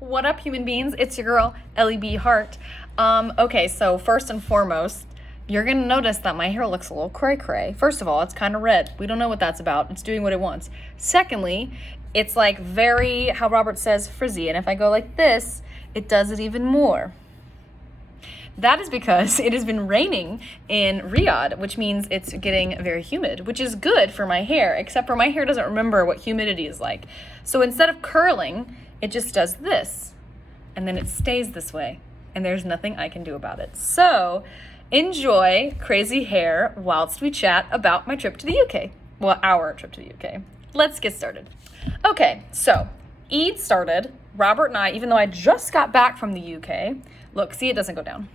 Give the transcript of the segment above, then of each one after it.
What up, human beings? It's your girl, Ellie B. Hart. Okay, so first and foremost, you're gonna notice that my hair looks a little cray-cray. First of all, it's kind of red. We don't know what that's about. It's doing what it wants. Secondly, it's like very, how Robert says, frizzy. And if I go like this, it does it even more. That is because it has been raining in Riyadh, which means it's getting very humid, which is good for my hair, except for my hair doesn't remember what humidity is like. So instead of curling, it just does this, and then it stays this way, and there's nothing I can do about it. So enjoy crazy hair whilst we chat about my trip to the UK. Well, our trip to the UK. Let's get started. Okay, so Eid started. Robert and I, even though I just got back from the UK, look, see, it doesn't go down.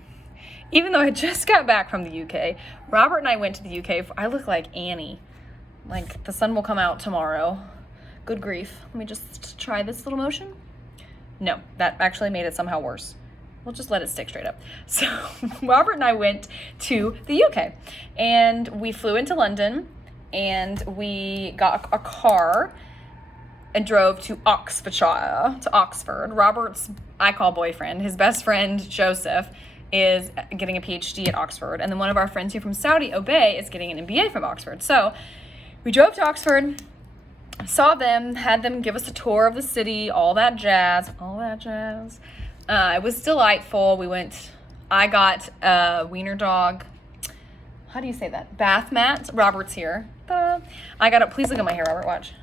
Even though I just got back from the UK, Robert and I went to the UK. I look like Annie. Like, the sun will come out tomorrow. Good grief. Let me just try this little motion. No, that actually made it somehow worse. We'll just let it stick straight up. So, Robert and I went to the UK. And we flew into London. And we got a car and drove to Oxfordshire, to Oxford. Robert's, I call boyfriend, his best friend, Joseph, is getting a PhD at Oxford. And then one of our friends here from Saudi, Obey, is getting an MBA from Oxford. So we drove to Oxford, saw them, had them give us a tour of the city, all that jazz. It was delightful. I got a wiener dog. How do you say that? Bath mat. Robert's here. Please look at my hair, Robert, watch.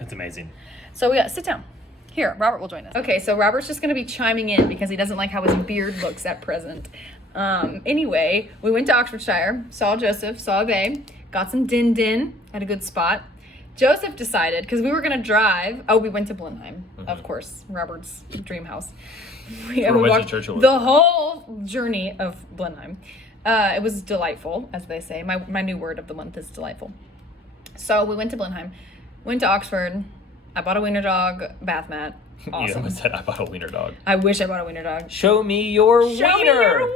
It's amazing. So we got, sit down. Here, Robert will join us. Okay, so Robert's just going to be chiming in because he doesn't like how his beard looks at present. Anyway, we went to Oxfordshire, saw Joseph, saw Abe, got some din-din at a good spot. Joseph decided, because we were going to drive, we went to Blenheim, of course, Robert's dream house. We walked the whole journey of Blenheim. It was delightful, as they say. My new word of the month is delightful. So we went to Blenheim, went to Oxford. I bought a wiener dog bath mat. Awesome. You almost said I bought a wiener dog. I wish I bought a wiener dog. Show me your wiener. Show me your wiener.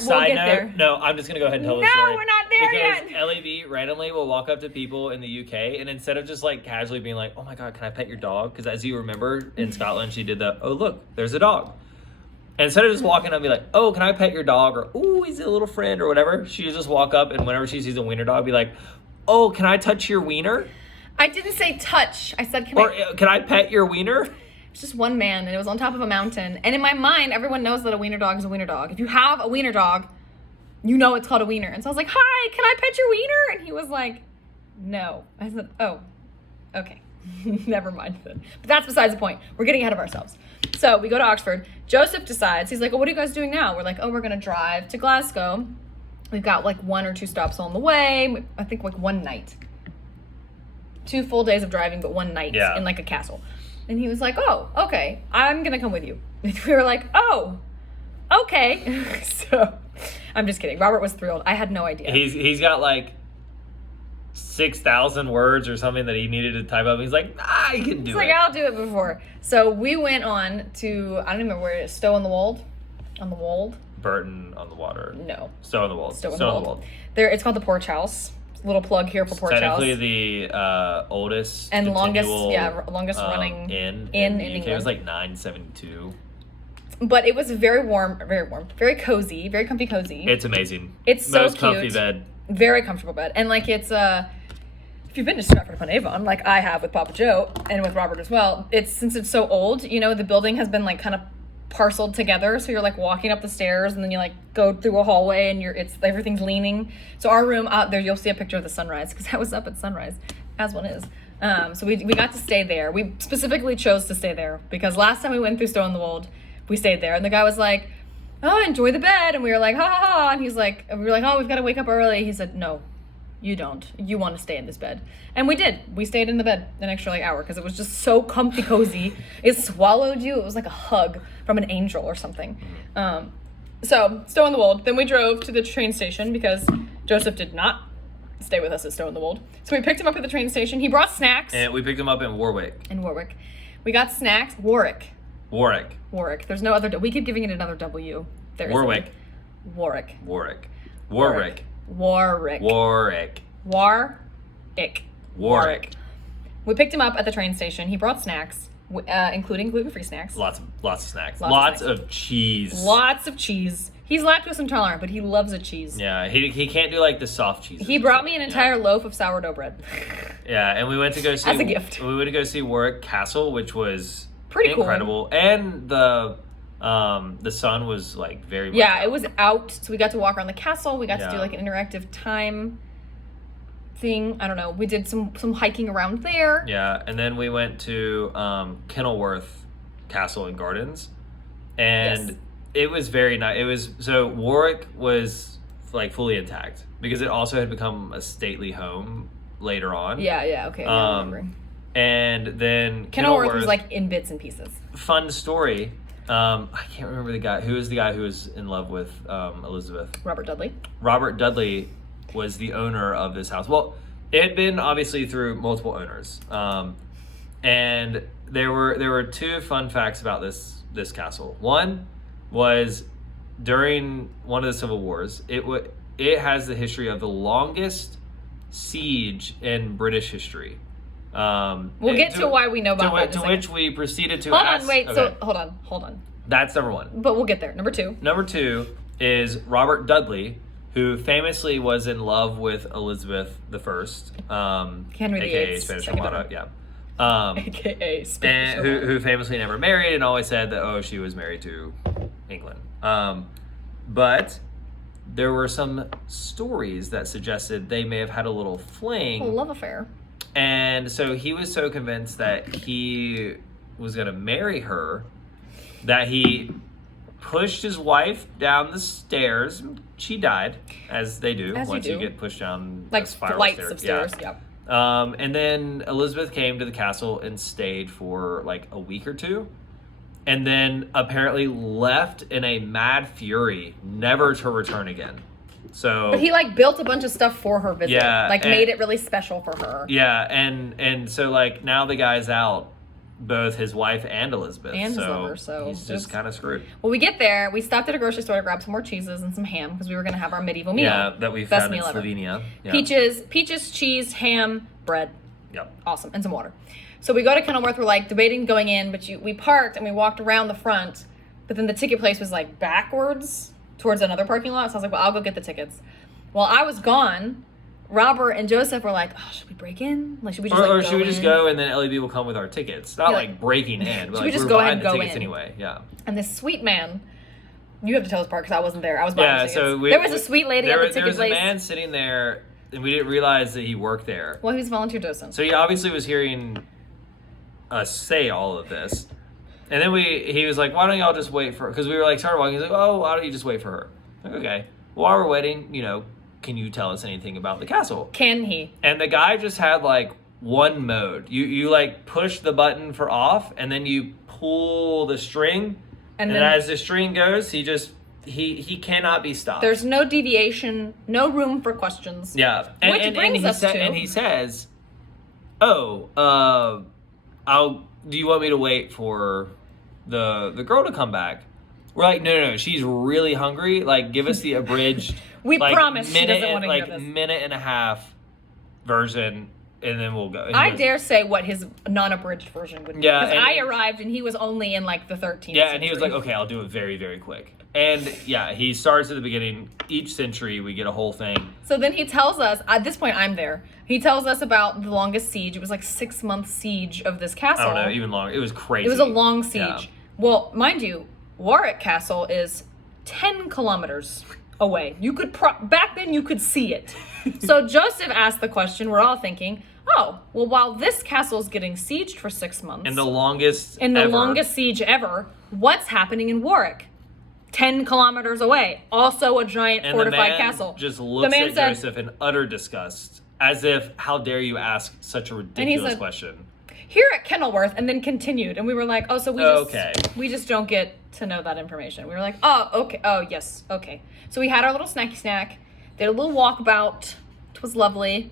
We'll get there. No, I'm just going to go ahead and tell the story. No, we're not there yet. Because L.A.B. randomly will walk up to people in the UK, and instead of just like casually being like, oh my God, can I pet your dog? Because as you remember, in Scotland, she did the, oh look, there's a dog. And instead of just walking up and be like, oh, can I pet your dog? Or, ooh, he's a little friend or whatever. She would just walk up, and whenever she sees a wiener dog, be like, oh, can I touch your wiener? I didn't say touch. I said, can I pet your wiener? It's just one man, and it was on top of a mountain. And in my mind, everyone knows that a wiener dog is a wiener dog. If you have a wiener dog, you know it's called a wiener. And so I was like, hi, can I pet your wiener? And he was like, no. I said, oh, okay. Never mind then. But that's besides the point. We're getting ahead of ourselves. So we go to Oxford. Joseph decides, he's like, oh, what are you guys doing now? We're like, oh, we're going to drive to Glasgow. We've got like 1 or 2 stops on the way. I think like one night. 2 full days of driving, but 1 night in like a castle. And he was like, oh, okay, I'm going to come with you. And we were like, oh, okay. So I'm just kidding. Robert was thrilled. I had no idea. He's got like 6,000 words or something that he needed to type up. He's like, you can do it. It's like, I'll do it before. So we went on to, I don't even remember where it is, Stow on the Wold? On the Wold? Burton on the Water. No. Stow on the Wold. Stow on the Wold. It's called the Porch House. Little plug here for Porch House. Technically the oldest and longest running in England. It was like 972. But it was very warm, very cozy, very comfy cozy. It's amazing. It's so most cute. Comfy bed. Very comfortable bed. And like it's if you've been to Stratford-upon-Avon, like I have with Papa Joe and with Robert as well, since it's so old, the building has been like kind of parceled together, so you're like walking up the stairs and then you like go through a hallway and everything's leaning. So our room out there, you'll see a picture of the sunrise because I was up at sunrise, as one is. So we got to stay there. We specifically chose to stay there because last time we went through Stow on the Wold, we stayed there and the guy was like, oh, enjoy the bed, and we were like, ha ha ha, and we were like, oh, we've got to wake up early. He said, no, you don't. You want to stay in this bed. And we did. We stayed in the bed an extra like hour because it was just so comfy cozy. It swallowed you. It was like a hug from an angel or something. So Stow on the Wold. Then we drove to the train station because Joseph did not stay with us at Stow on the Wold. So we picked him up at the train station. He brought snacks. And we picked him up in Warwick. We got snacks. Warwick. There's no other. We keep giving it another W. Warwick. We picked him up at the train station. He brought snacks. including gluten-free snacks. Lots of snacks. Lots Lots of of cheese. Lots of cheese. He's lactose intolerant, but he loves a cheese. Yeah, he can't do like the soft cheese. He brought me an entire loaf of sourdough bread. Yeah, and we went to go see As a gift. We went to go see Warwick Castle, which was Pretty cool. incredible, and the sun was like very much Yeah, out. it was out, so we got to walk around the castle. We got to do Yeah. like an interactive time thing. I don't know. We did some hiking around there. Yeah, and then we went to Kenilworth Castle and Gardens, and Yes. it was very nice. It was so Warwick was like fully intact because it also had become a stately home later on. Yeah, okay. Yeah, I remember. And then Kenilworth was like in bits and pieces. fun story. I can't remember the guy. Who was the guy who was in love with Elizabeth? Robert Dudley. Robert Dudley was the owner of this house. Well, it had been obviously through multiple owners, and there were two fun facts about this castle. One was during one of the Civil Wars. It has the history of the longest siege in British history. We'll get to why we know about that in a To second. which we proceeded to Hold ask. on, wait. Okay. So hold on. That's number one. But we'll get there. Number two. Number two is Robert Dudley, who famously was in love with Elizabeth I, Henry aka VIII's Spanish second Armada, daughter. yeah. AKA Spanish. And who famously never married and always said that she was married to England. But there were some stories that suggested they may have had a little fling. A love affair. And so he was so convinced that he was going to marry her that he pushed his wife down the stairs. She died, as they do As you once you do. get pushed down Like a spiral flights stair. of stairs. Yeah. Yep. And then Elizabeth came to the castle and stayed for like a week or two. And then apparently left in a mad fury, never to return again. So But he like built a bunch of stuff for her visit. Yeah, Like and- made it really special for her. yeah, and so like now the guy's out, both his wife and Elizabeth. And his lover, so he's it's- just kind of screwed. Well, we get there. We stopped at a grocery store to grab some more cheeses and some ham because we were going to have our medieval meal. Yeah, that we Best found in meal ever. Slovenia. Yeah. Peaches, cheese, ham, bread. Yep. Awesome. And some water. So we go to Kenilworth. We're like debating going in, but we parked and we walked around the front. But then the ticket place was like backwards towards another parking lot. So I was like, well, I'll go get the tickets. While I was gone, Robert and Joseph were like, oh, should we break in? Like, should we just Or like, should we just in? go and then LEB will come with our tickets? Not Yeah, like breaking in, but should we like just we're go ahead buying and the go tickets in? anyway. Yeah. And this sweet man, you have to tell this part because I wasn't there. I was buying Yeah. tickets. So there was a sweet lady at the there ticket was place. a man sitting there, and we didn't realize that he worked there. Well, he was a volunteer docent. So he obviously was hearing us say all of this. And then he was like, why don't y'all just wait for her? Because we were like, started walking. He's like, oh, why don't you just wait for her? Like, okay. While we're waiting, can you tell us anything about the castle? Can he? And the guy just had like one mode. You like push the button for off, and then you pull the string. And then as the string goes, he cannot be stopped. there's no deviation, no room for questions. Yeah, Which brings us to- and he says, "Oh, do you want me to wait for the girl to come back?" We're like, no, she's really hungry. Like, give us the abridged. We like, promise she minute doesn't and- wanna like hear this. minute and a half version, and then we'll go. And he I goes, dare say what his non-abridged version would be. Yeah, Because and- I arrived and he was only in like the 13th Yeah, and he was like, century. okay, I'll do it very, very quick. And yeah, he starts at the beginning. Each century, we get a whole thing. So then he tells us, at this point I'm there, he tells us about the longest siege. It was like 6-month siege of this castle. I don't know, even longer. It was crazy. It was a long siege. Yeah. Well, mind you, Warwick Castle is 10 kilometers away. You could back then you could see it. So Joseph asked the question. We're all thinking, oh, well, while this castle's getting sieged for 6 months, And the longest in the ever. longest siege ever, what's happening in Warwick? 10 kilometers away, also a giant And the fortified man castle. just looks man at said- Joseph in utter disgust, as if, how dare you ask such a ridiculous said- question? Here at Kenilworth, and then continued, and we were like, oh, so Okay. we just don't get to know that information. We were like, oh, okay, oh yes, okay. So we had our little snacky snack, did a little walkabout. It was lovely.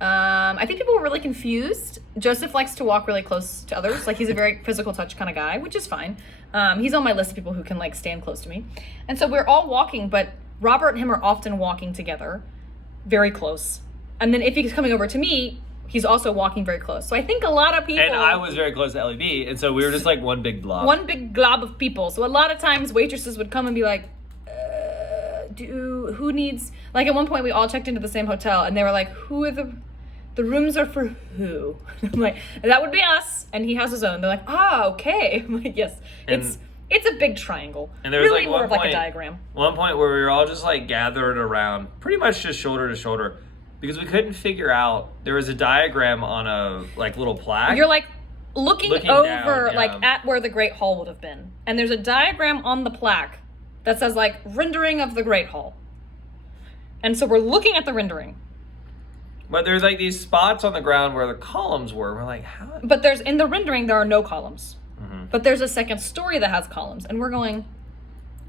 I think people were really confused. Joseph likes to walk really close to others. Like, he's a very physical touch kind of guy, which is fine. He's on my list of people who can, like, stand close to me. And so we're all walking, but Robert and him are often walking together, very close. And then if he's coming over to me, he's also walking very close. So I think a lot of people. And I was very close to LEB, and so we were just like one big blob. One big glob of people. So a lot of times waitresses would come and be like, who needs, like at one point we all checked into the same hotel and they were like, who are the rooms are for who? I'm like, that would be us. And he has his own. They're like, okay. I'm like, yes. And- It's a big triangle. And there was really like more one of like point, a diagram. One point where we were all just like gathered around, pretty much just shoulder to shoulder, because we couldn't figure out. There was a diagram on a like little plaque. You're like looking over down, yeah. like at where the Great Hall would have been. And there's a diagram on the plaque that says like rendering of the Great Hall. And so we're looking at the rendering. But there's like these spots on the ground where the columns were. We're like, how? But there's in the rendering there are no columns. Mm-hmm. But there's a second story that has columns, and we're going.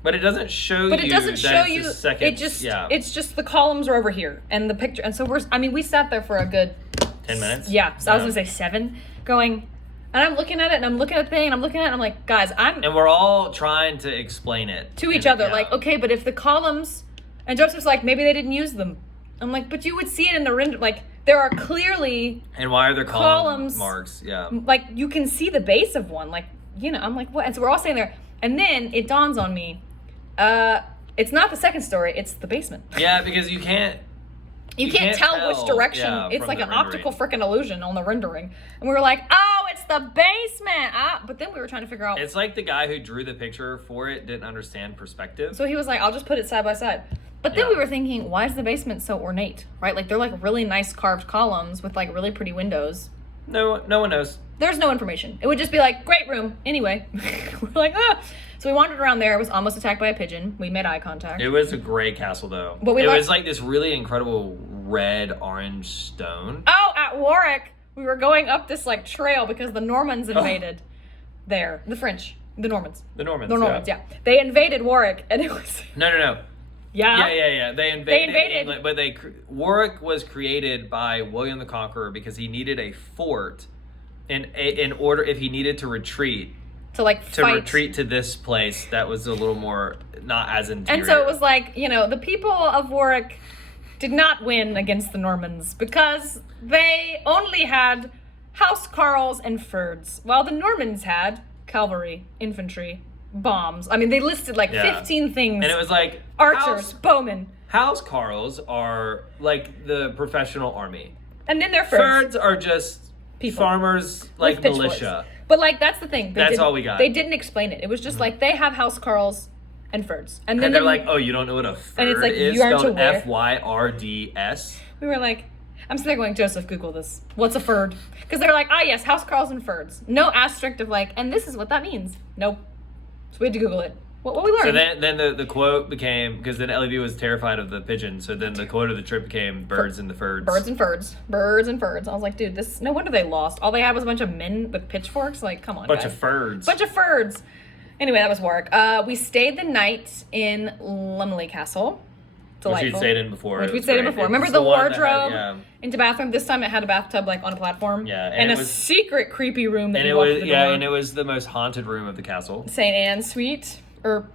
But it doesn't show But it you. doesn't that show it's you. the second, It just. yeah, It's just the columns are over here, and the picture. And so we sat there for a good 10 minutes. Yeah, so I was gonna say 7, going, and I'm looking at it, and I'm looking at the thing, and I'm looking at it, and I'm like, guys, And we're all trying to explain it to each And, other, yeah. like, okay, but if the columns, and Joseph's like, maybe they didn't use them. I'm like, but you would see it in the render, like there are clearly, And why are there columns marks? Yeah. like you can see the base of one, like, you know, I'm like, what? And so we're all sitting there, and then it dawns on me, it's not the second story, it's the basement. Yeah, because you can't. You can't tell which direction. yeah, it's from like the an rendering. optical freaking illusion on the rendering. And we were like, oh, it's the basement. But then we were trying to figure out. It's like the guy who drew the picture for it didn't understand perspective. So he was like, I'll just put it side by side. But then Yeah. we were thinking, why is the basement so ornate, right? Like they're like really nice carved columns with like really pretty windows. No one knows. There's no information. It would just be like, great room. Anyway, we're like, ah. So we wandered around there. It was almost attacked by a pigeon. We made eye contact. It was a great castle though. But we it left- was like this really incredible red orange stone. Oh, at Warwick, we were going up this like trail because the Normans invaded there. The French. The Normans. The Normans. The Normans, yeah. They invaded Warwick, and it was... No. Yeah? Yeah. They invaded invaded. England, but Warwick was created by William the Conqueror because he needed a fort in order if he needed to retreat. To like fight. Retreat to this place that was a little more not as interior. And so it was like, you know, the people of Warwick did not win against the Normans because they only had housecarls and fyrds, while the Normans had cavalry, infantry, bombs. I mean, they listed like Yeah. 15 things. And it was like Archers, bowmen. Housecarls are like the professional army. And then their fyrds. Fyrds are just People. farmers, like With pitchforks. militia. But like that's the thing. That's all we got. They didn't explain it. It was just like they have housecarls and fyrds. And then And they're the- like, oh, you don't know what a fyrd And it's like, is? you aren't Spelled aware. Fyrds. we were like, I'm sitting there going, Joseph, Google this. What's a fyrd? Because they're like, yes, housecarls and fyrds. No asterisk of like, and this is what that means. Nope. So we had to Google it. What we learned. So then the quote became, because then LEB was terrified of the pigeon, so then the quote of the trip became birds and the fyrds. Birds and fyrds. Birds and fyrds. I was like, dude, this, no wonder they lost. All they had was a bunch of men with pitchforks. Like, come on, Bunch guys. of fyrds. Bunch of fyrds. Anyway, that was Warwick. We stayed the night in Lumley Castle. Which Delightful. we'd stayed in before. Which It we'd was stayed in great. before. It's Remember the one that had- wardrobe yeah. into bathroom? This time it had a bathtub like on a platform. Yeah, and And, it a was- secret creepy room that And you it walked was through the door. and it was the most haunted room of the castle. St. Anne's Suite. St.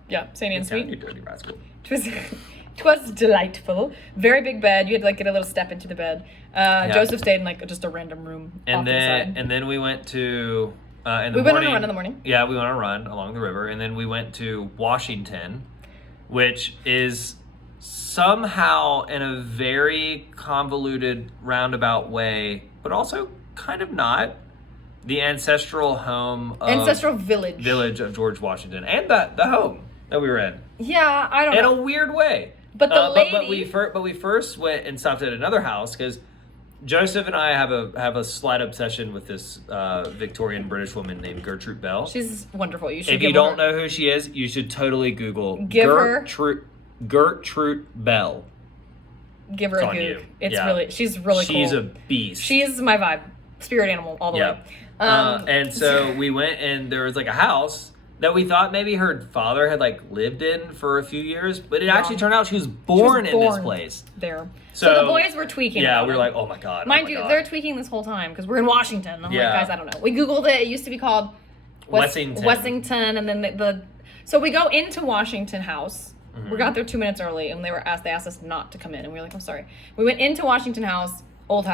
Anne's You Suite. dirty rascal. It was delightful. Very big bed. You had to like get a little step into the bed. Joseph stayed in like just a random room off And to the then side. and then we went to in the We went on a morning. run in the morning. Yeah, we went on a run along the river, and then we went to Washington, which is somehow in a very convoluted roundabout way, but also kind of not, the ancestral home of Ancestral village. of George Washington, and the home that we were in. Yeah, I don't In know. a weird way. But the but we lady- first went and stopped at another house because Joseph and I have a slight obsession with this Victorian British woman named Gertrude Bell. She's wonderful. You should If give you don't her. know who she is, you should totally Google Give her- Gertrude Bell. Give her It's a on goog. you. It's Yeah. really, she's really cool. She's a beast. She's my vibe. Spirit animal all the Yeah. way. And so we went, and there was like a house that we thought maybe her father had like lived in for a few years, but it actually turned out she was born in this place. There. So the So- boys were tweaking. Yeah, about we were it. like, oh my god. Mind oh my you, God. they're tweaking this whole time because we're in Washington. I'm Yeah. like, guys, I don't know. We Googled it. It used to be called Wessington. Wessington, and then the so we go into Washington House. Mm-hmm. We got there 2 minutes early, and they asked us not to come in, and we were like, I'm sorry. We went into Washington House, old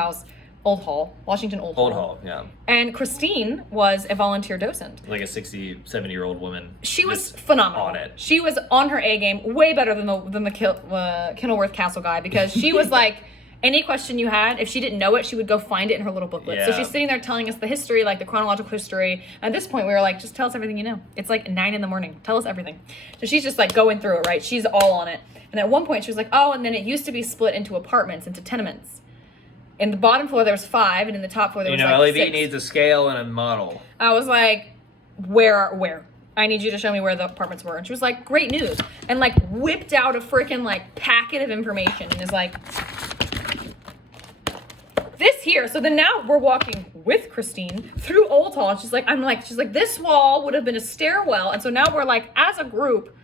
Old Hall, Washington Old Hall. Old Hall, yeah. And Christine was a volunteer docent. Like a 60, 70-year-old woman. She was just phenomenal. on it. She was on her A game, way better than the Kenilworth Castle guy, because she was like, any question you had, if she didn't know it, she would go find it in her little booklet. So Yeah. she's sitting there telling us the history, like the chronological history. At this point, we were like, just tell us everything you know. It's like 9 a.m. Tell us everything. So she's just like going through it, right? She's all on it. And at one point, she was like, oh, and then it used to be split into apartments, into tenements. In the bottom floor, there was 5, and in the top floor, there was like LAB 6. needs a scale and a model. I was like, where? I need you to show me where the apartments were. And she was like, great news. And like whipped out a freaking like packet of information and is like, this here. So then now we're walking with Christine through Old Hall. And she's like, this wall would have been a stairwell. And so now we're like, as a group,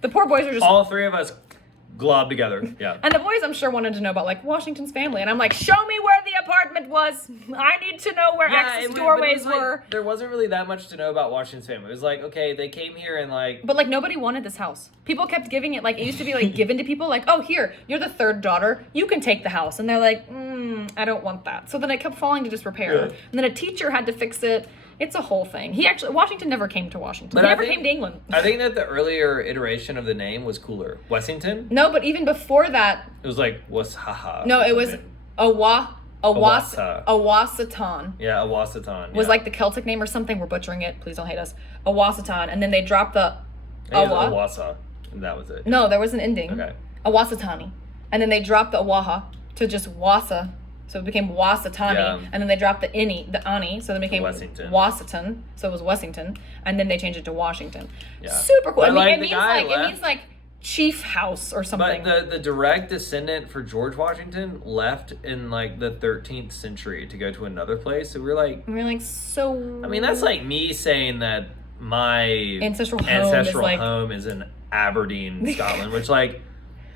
the poor boys are just All 3 of us globbed together. Yeah. And the boys, I'm sure, wanted to know about like Washington's family, and I'm like, show me where the apartment was. I need to know where access doorways were. There wasn't really that much to know about Washington's family. It was like, okay, they came here and like. But like nobody wanted this house. People kept giving it, like it used to be like given to people, like, oh here, you're the 3rd daughter, you can take the house, and they're like, I don't want that. So then it kept falling to disrepair, Yeah. and then a teacher had to fix it. It's a whole thing. Washington never came to Washington. But He I never think- came to England. I think that the earlier iteration of the name was cooler. Wessington. No, but even before that, It was like Washaha. no, it was Awasa. Awasatan. Yeah, Awasatan. Was yeah. like the Celtic name or something. We're butchering it. Please don't hate us. Awasatan. And then they dropped the It was Awa. Awasa. And that was it. No, there was an ending. Okay. Awasatani. And then they dropped the Awaha to just Wasa. So it became Wasatani. Yeah. And then they dropped the Ani. So it became Wessington. Wasatan. So it was Wessington. And then they changed it to Washington. Yeah. Super cool. But, like, it the means guy like left- it means like chief house or something. But the direct descendant for George Washington left in like the 13th century to go to another place. So we're like, and we're like, so I mean, that's like me saying that my ancestral home is in Aberdeen, Scotland, which like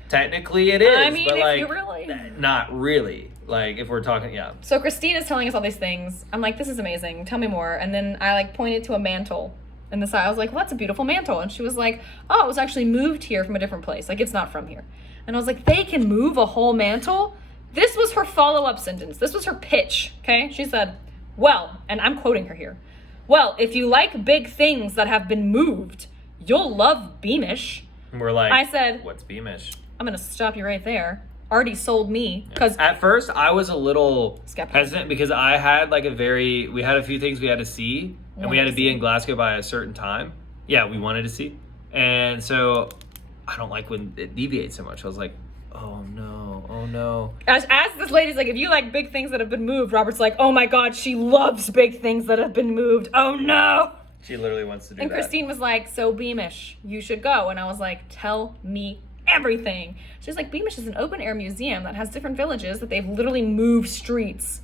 technically it is. I mean, but if like you really not really. Like if we're talking, yeah. So Christine is telling us all these things. I'm like, this is amazing. Tell me more. And then I like pointed to a mantle in the side. I was like, well, that's a beautiful mantle. And she was like, oh, it was actually moved here from a different place. Like, it's not from here. And I was like, they can move a whole mantle? This was her follow-up sentence. This was her pitch, okay? She said, well, and I'm quoting her here, well, if you like big things that have been moved, you'll love Beamish. And we're like, I said, what's Beamish? I'm going to stop you right there. Artie sold me because At first, I was a little Skeptical. hesitant because I had like we had a few things we had to see, and we had to be in Glasgow by a certain time. Yeah, we wanted to see. And so I don't like when it deviates so much. I was like, oh no. As this lady's like, if you like big things that have been moved, Robert's like, oh my God, she loves big things that have been moved. Oh no. She literally wants to do And that. Christine was like, so Beamish, you should go. And I was like, tell me everything. She's like, Beamish is an open air museum that has different villages that they've literally moved streets.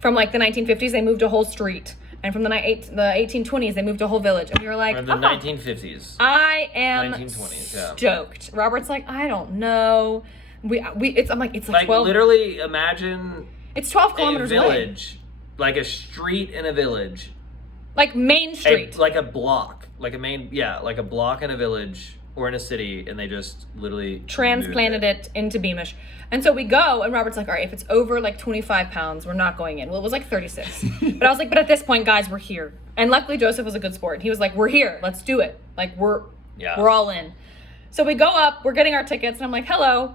From like the 1950s, they moved a whole street. And from the 1820s, they moved a whole village. And we were like, Or the 1950s. I am 1920s, yeah. stoked. Robert's like, I don't know. I'm like, it's like Like 12. literally imagine It's 12 a kilometers away. village, like a street in a village. Like Main Street. Like a block. Like a block in a village or in a city, and they just literally Transplanted moved it into Beamish. And so we go, and Robert's like, all right, if it's over like 25 pounds, we're not going in. Well, it was like 36. But I was like, but at this point, guys, we're here. And luckily, Joseph was a good sport. He was like, we're here. Let's do it. Like, we're all in. So we go up, we're getting our tickets, and I'm like, hello.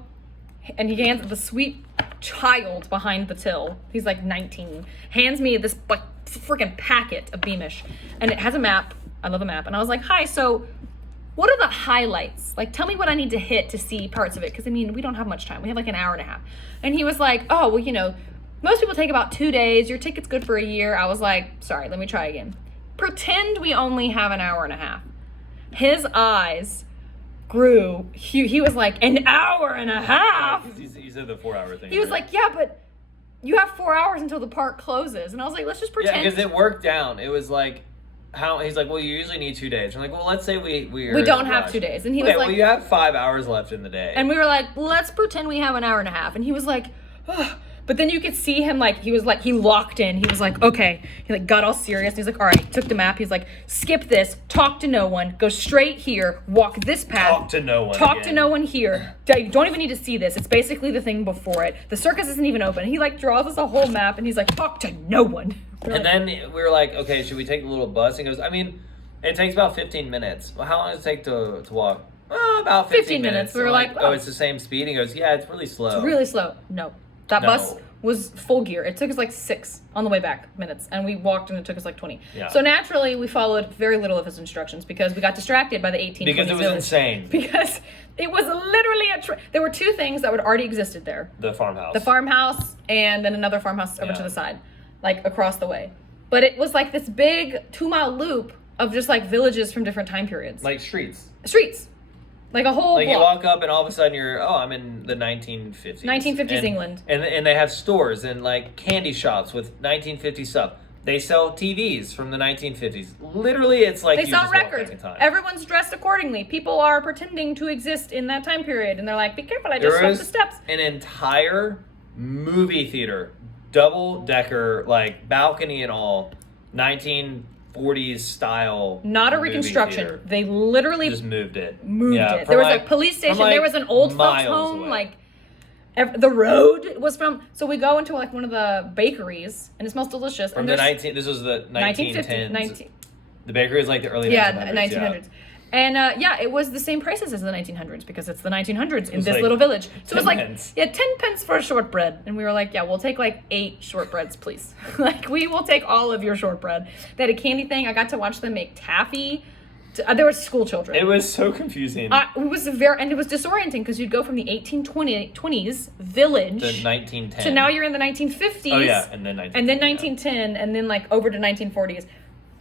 And he hands the sweet child behind the till. He's like 19. Hands me this like freaking packet of Beamish. And it has a map. I love a map. And I was like, hi, so what are the highlights? Like, tell me what I need to hit to see parts of it. Because, I mean, we don't have much time. We have like an hour and a half. And he was like, oh, well, you know, most people take about 2 days. Your ticket's good for a year. I was like, sorry, let me try again. Pretend we only have an hour and a half. His eyes grew. He was like, an hour and a half? He said the 4-hour thing. He was like, yeah, but you have 4 hours until the park closes. And I was like, let's just pretend. yeah, because it worked down. It was like, he's like, well, you usually need 2 days. I'm like, well, let's say we don't have 2 days. And he was like, well, you have 5 hours left in the day. and we were like, let's pretend we have an hour and a half. And he was like, ugh. But then you could see him he locked in. He was like, okay. He got all serious. He's like, all right, took the map. He's like, skip this, talk to no one, go straight here, walk this path. Talk to no one. Talk to no one here. You don't even need to see this. It's basically the thing before it. The circus isn't even open. He draws us a whole map and he's like, talk to no one. And then we were like, okay, should we take the little bus? And he goes, I mean, it takes about 15 minutes. Well, how long does it take to walk? About 15 minutes. We were like, oh, it's the same speed? He goes, yeah, it's really slow. It's really slow. No. That bus was full gear. It took us 6 on the way back minutes, and we walked and it took us 20. Yeah. So naturally, we followed very little of his instructions because we got distracted by the 1820s. Because it was insane. Because it was literally there were 2 things that would already existed there. The farmhouse. The farmhouse and then another farmhouse over to the side, across the way. But it was this big 2-mile loop of just villages from different time periods. Like streets. Streets. A whole block. You walk up and all of a sudden I'm in the 1950s. 1950s England. And they have stores and candy shops with 1950 stuff. They sell TVs from the 1950s. Literally, it's they sell records. Everyone's dressed accordingly. People are pretending to exist in that time period. And they're like, be careful, I just swept the steps. An entire movie theater, double-decker, balcony and all, 1940s style. Not a reconstruction. Theater. They literally just moved it. There was a police station. There was an old folks home. Away. The road was from. So we go into one of the bakeries, and it smells delicious. From this was the 1910s. The bakery is the early 1900s. Yeah, 1900s. And it was the same prices as the 1900s because it's the 1900s in this little village. So it was 10 pence for a shortbread. And we were like, yeah, we'll take 8 shortbreads, please. We will take all of your shortbread. They had a candy thing. I got to watch them make taffy. There were school children. It was so confusing. It was and it was disorienting because you'd go from the 1820s village to 1910 to now you're in the 1950s. Oh yeah, and then 1910. And then 1910, and then over to 1940s.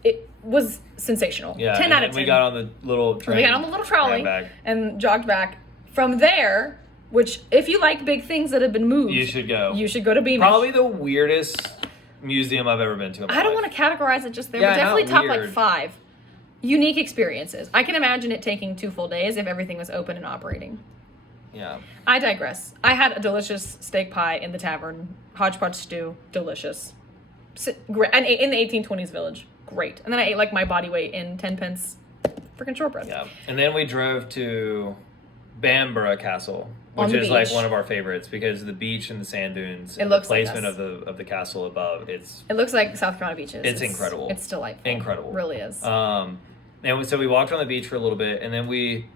It was sensational. Yeah, 10 out of 10. We got on the little train. We got on the little trolley and jogged back. From there, which if you like big things that have been moved, you should go. You should go to Beamish. Probably the weirdest museum I've ever been to in my I don't life. want to categorize it just there, but definitely top 5 unique experiences. I can imagine it taking 2 full days if everything was open and operating. Yeah. I digress. I had a delicious steak pie in the tavern, hodgepodge stew, delicious. And in the 1820s village. Great. And then I ate my body weight in 10 pence freaking shortbread. Yeah. And then we drove to Bamburgh Castle, which is one of our favorites because the beach and the sand dunes and the placement of the castle above. It looks like South Carolina beaches. It's incredible. It's delightful. Incredible. It really is. And so we walked on the beach for a little bit and then we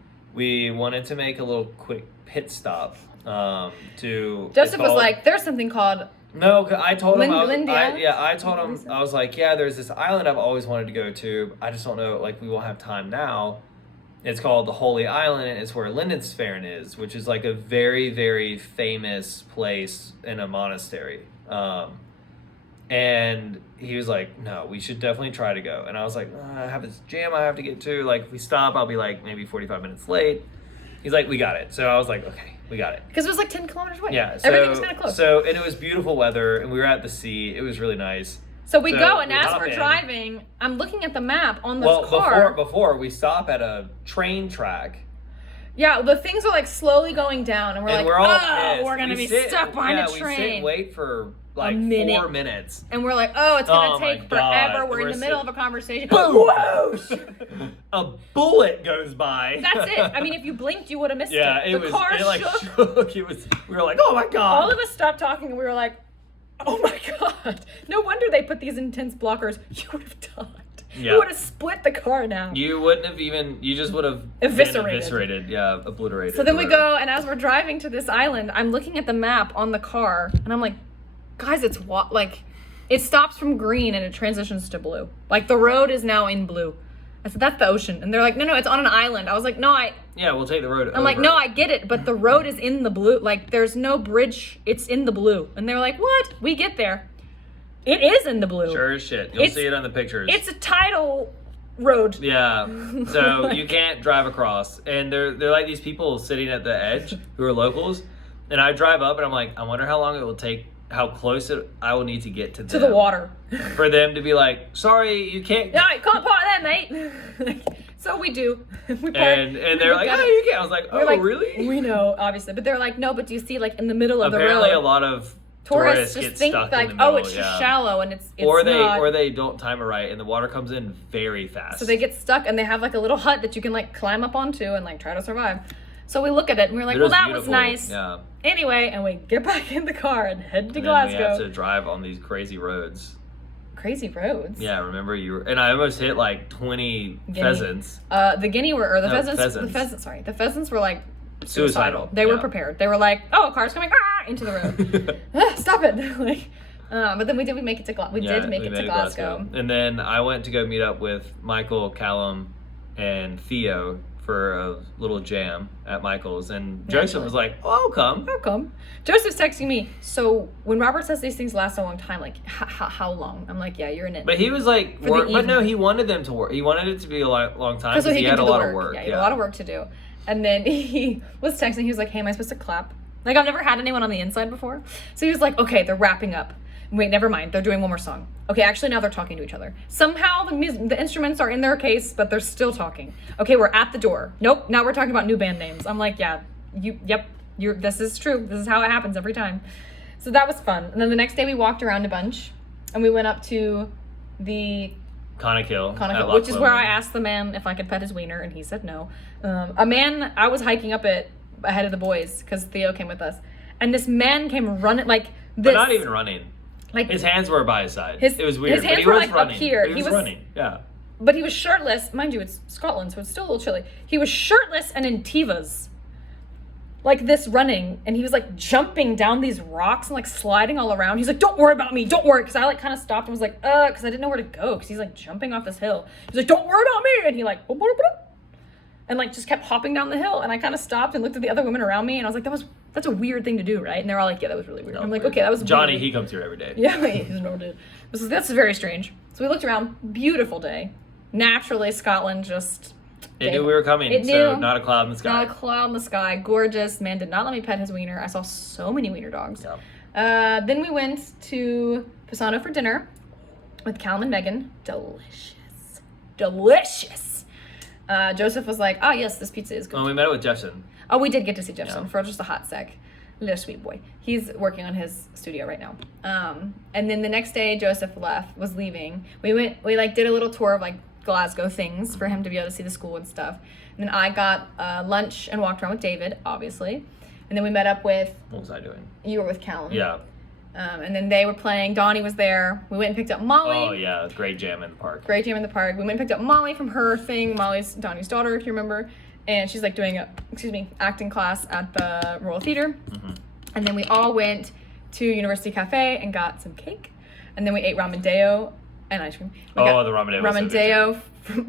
wanted to make a little quick pit stop Joseph was like, there's something called No, I told him. I told him. I was like, yeah, there's this island I've always wanted to go to. I just don't know. We won't have time now. It's called the Holy Island, and it's where Lindisfarne is, which is a very, very famous place in a monastery. And he was like, no, we should definitely try to go. And I was like, I have this jam I have to get to. If we stop, I'll be maybe 45 minutes late. He's like, we got it. So I was like, okay. We got it. Because it was 10 kilometers away. Yeah. Everything was kind of close. And it was beautiful weather, and we were at the sea. It was really nice. So we go, and as we're driving, I'm looking at the map on this car. Before we stop at a train track. Yeah, the things are slowly going down, and we're all we're going to be stuck behind a train. We sit and wait for a minute. 4 minutes. And we're like, it's going to take forever. We're in the middle of a conversation. Whoosh! A bullet goes by. That's it. I mean, if you blinked, you would have missed it. Yeah, the car shook. We were like, oh my God. All of us stopped talking and we were like, oh my God. No wonder they put these intense blockers. You would have died. Yeah. You would have split the car now. You wouldn't have you just would have eviscerated. Yeah, obliterated. So then we go, and as we're driving to this island, I'm looking at the map on the car, and I'm like, guys, it's it stops from green and it transitions to blue. The road is now in blue. I said, that's the ocean. And they're like, no, it's on an island. I was like, no, yeah, we'll take the road over. I'm like, no, I get it, but the road is in the blue. There's no bridge. It's in the blue. And they're like, what? We get there. It is in the blue. Sure as shit. You'll see it on the pictures. It's a tidal road. Yeah. So you can't drive across. And they're these people sitting at the edge who are locals. And I drive up and I'm like, I wonder how long it will take, how close I will need to get to them. To the water. For them to be like, sorry, you can't. No, you can't park there, mate. So we do. We park. And they're like, oh, you can't. I was like, oh, really? We know, obviously. But they're like, no, but do you see, in the middle of the road? Apparently a lot of Tourists get just think stuck like, in the oh, middle, it's just yeah. shallow, and it's not. Or they don't time it right, and the water comes in very fast. So they get stuck, and they have like a little hut that you can like climb up onto and like try to survive. So we look at it and we're like, well, that was nice. Yeah. Anyway, and we get back in the car and head to And Glasgow. then we have to drive on these crazy roads. Crazy roads. Yeah, remember and I almost hit like 20 pheasants. The guinea were, or the pheasants. Pheasants. The pheasants were like Suicidal. They were prepared. They were like, oh, a car's coming into the road. Stop it. Like, but then we did make it to Glasgow. And then I went to go meet up with Michael, Callum, and Theo for a little jam at Michael's, and Joseph was like, oh, I'll come. Joseph's texting me, so when Robert says these things last a long time, like, how long? I'm like, yeah, you're in it. But he was like, but no, he wanted them to work. He wanted it to be a long time because he had a lot of work. Yeah, he had a lot of work to do. And then he was texting, he was like, hey, am I supposed to clap? Like, I've never had anyone on the inside before. So he was like, okay, they're wrapping up. Wait, never mind. They're doing one more song. Okay, actually, now they're talking to each other. Somehow the instruments are in their case, but they're still talking. Okay, we're at the door. Nope, now we're talking about new band names. I'm like, yeah, this is true. This is how it happens every time. So that was fun. And then the next day we walked around a bunch, and we went up to the Connekill, which is where I asked the man if I could pet his wiener, and he said no. I was hiking up it ahead of the boys because Theo came with us, and this man came running like this. But not even running. Like his hands were by his side. It was weird. His hands but he were was like running. up here. He was running. Yeah. But he was shirtless. Mind you, it's Scotland, so it's still a little chilly. He was shirtless and in Tevas. Like this running, and he was like jumping down these rocks and like sliding all around. He's like, don't worry about me, don't worry. Because I like kind of stopped and was like, because I didn't know where to go. Because he's like jumping off this hill. He's like, don't worry about me. And he like, boop, boop, boop, and like just kept hopping down the hill. And I kind of stopped and looked at the other women around me, and I was like, that's a weird thing to do, right? And they're all like, yeah, that was really weird. I'm like, okay, that was Johnny, weird. he comes here every day. Yeah, he's a normal dude. That's very strange. So we looked around, beautiful day. Naturally, Scotland just... It knew we were coming, so not a cloud in the sky. Not a cloud in the sky. Gorgeous. Man did not let me pet his wiener. I saw so many wiener dogs. Yeah. Then we went to Pisano for dinner with Callum and Megan. Delicious. Joseph was like, yes, this pizza is good. Well, we met it with Jefferson. Oh, we did get to see Jefferson for just a hot sec. Little sweet boy. He's working on his studio right now. And then the next day, Joseph was leaving. We did a little tour of like Glasgow things for him to be able to see the school and stuff. And then I got lunch and walked around with David, obviously. And then we met up with... What was I doing? You were with Callum. Yeah. And then they were playing. Donnie was there. We went and picked up Molly. Oh, yeah. Great jam in the park. We went and picked up Molly from her thing. Molly's Donnie's daughter, if you remember. And she's like doing acting class at the Royal Theatre. Mm-hmm. And then we all went to University Cafe and got some cake. And then we ate ramen deo and ice cream. The ramen deo. Ramen deo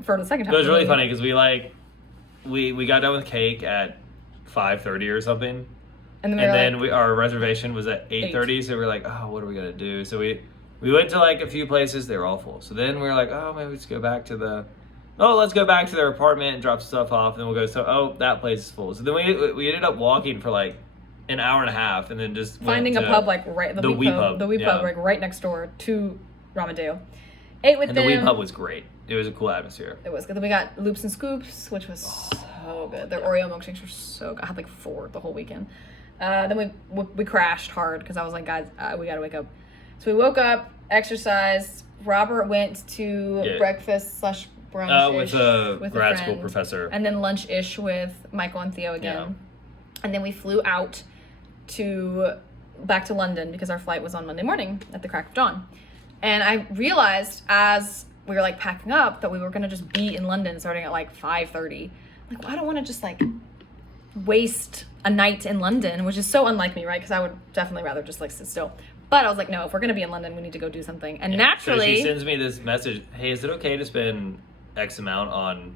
for the second time. It was really funny because we got done with cake at 5:30 or something. And then our reservation was at 8:30, so we were like, oh, what are we gonna do? So we went to like a few places, they were all full. So then we were like, oh, maybe let's go back to their apartment and drop stuff off, and then we'll go. That place is full. So then we ended up walking for like an hour and a half, and then just finding a pub like right the wee pub like right next door to Ramen deo. Ate with them. And the wee pub was great. It was a cool atmosphere. It was good. Then we got Loops and Scoops, which was so good. Their Oreo milkshakes were so good. I had like 4 the whole weekend. Then we crashed hard because I was like, guys, we gotta wake up. So we woke up, exercised. Robert went to breakfast / brunch with a grad school professor, and then lunch-ish with Michael and Theo again. And then we flew out back to London because our flight was on Monday morning at the crack of dawn. And I realized as we were like packing up that we were gonna just be in London starting at like 5:30. Like, well, I don't want to just like waste a night in London, which is so unlike me, right? Because I would definitely rather just like sit still. But I was like, no, if we're gonna be in London, we need to go do something. And naturally, so she sends me this message: hey, is it okay to spend X amount on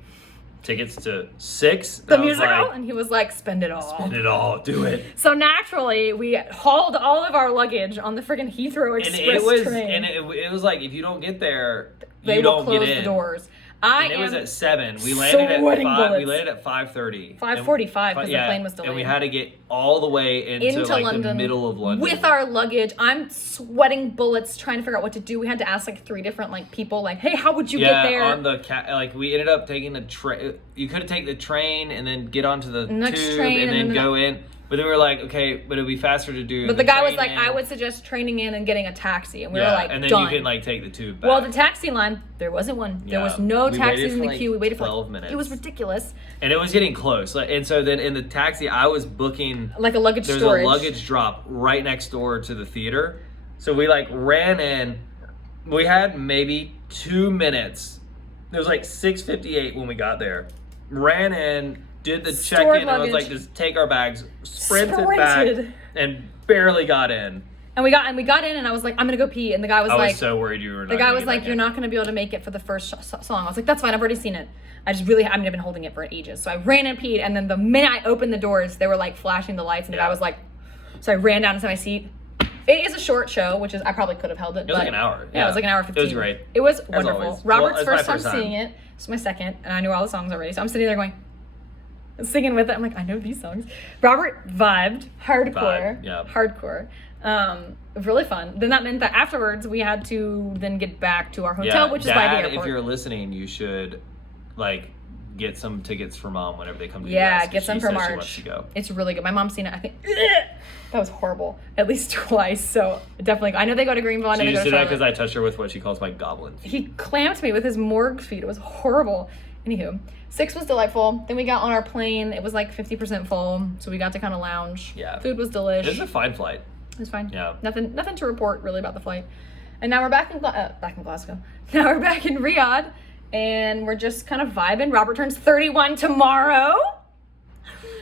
tickets to 6? The musical? And he was like, spend it all. Spend it all. Do it. So naturally, we hauled all of our luggage on the friggin' Heathrow Express train. And it was like, if you don't get there, they will close the doors. It was at 7. We landed at 5. We landed at 5:30. 5:45 because the plane was delayed. And we had to get all the way into like London, the middle of London with our luggage. I'm sweating bullets trying to figure out what to do. We had to ask like 3 different like people, like, hey, how would you get there? On the we ended up taking the train. You could take the train and then get onto the tube train and then go in. But then we were like, okay, but it'd be faster to do. But the guy was like, training. I would suggest training in and getting a taxi. And we were Yeah, like, and then done. you can like take the tube back. Well, the taxi line, there wasn't one. There Yeah. was no We waited taxis in for, the like, queue. We waited for 12 like, minutes. It was ridiculous. And it was getting close. Like, and so then in the taxi, I was booking. Like a luggage There's storage. a luggage drop right next door to the theater. So we like ran in. We had maybe 2 minutes. It was like 6:58 when we got there. Ran in, did the Stored check-in, and I was luggage. like, just take our bags, sprinted back, and barely got in. And we got in, and I was like, I'm gonna go pee. And the guy was I like, was so worried you were not the guy gonna was get like, back you're in. not gonna be able to make it for the first song. I was like, that's fine. I've already seen it. I've been holding it for ages. So I ran and peed, and then the minute I opened the doors, they were like flashing the lights, and the guy Yeah. was like, so I ran down into my seat. It is a short show, which is I probably could have held it. It was like an hour. Yeah, it was like an hour 15. It was great. It was As wonderful. always. Robert's Well, it's my first time seeing it. It's my second, and I knew all the songs already. So I'm sitting there going, singing with it. I'm like, I know these songs. Robert vibed hardcore. Yeah. Hardcore. Really fun. Then that meant that afterwards we had to then get back to our hotel, which is by the Dad, airport. if you're listening, you should like get some tickets for Mom whenever they come to Yeah, the US, get 'cause some she for says March. She wants to go. It's really good. My mom's seen it. I think that was horrible. At least twice. So definitely. I know they go to Greenville. I know She they go just to did that because Charlotte. I touched her with what she calls my goblin. He clamped me with his morgue feet. It was horrible. Anywho, 6 was delightful. Then we got on our plane. It was like 50% full, so we got to kind of lounge. Yeah. Food was It delish. was a fine flight. It was fine. Yeah. Nothing to report really about the flight. And now we're back in Glasgow. Now we're back in Riyadh, and we're just kind of vibing. Robert turns 31 tomorrow.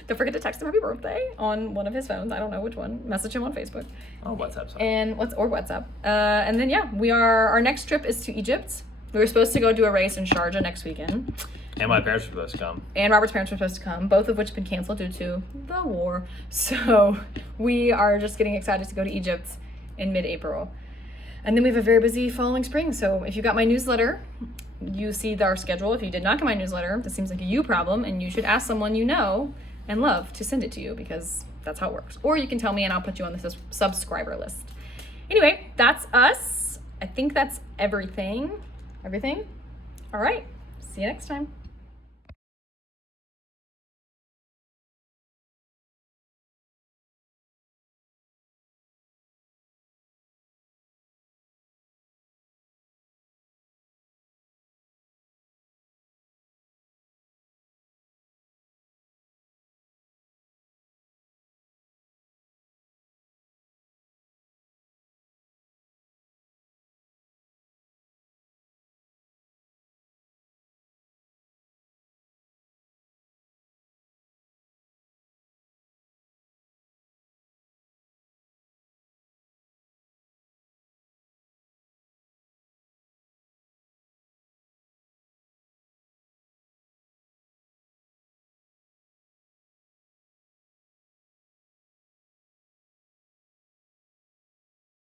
Don't forget to text him happy birthday on one of his phones. I don't know which one. Message him on Facebook Oh, WhatsApp. and WhatsApp. And then yeah, our next trip is to Egypt. We were supposed to go do a race in Sharjah next weekend. And my parents were supposed to come. And Robert's parents were supposed to come, both of which have been canceled due to the war. So we are just getting excited to go to Egypt in mid-April. And then we have a very busy following spring. So if you got my newsletter, you see our schedule. If you did not get my newsletter, this seems like a you problem, and you should ask someone you know and love to send it to you, because that's how it works. Or you can tell me and I'll put you on the subscriber list. Anyway, that's us. I think that's everything. Everything? All right. See you next time.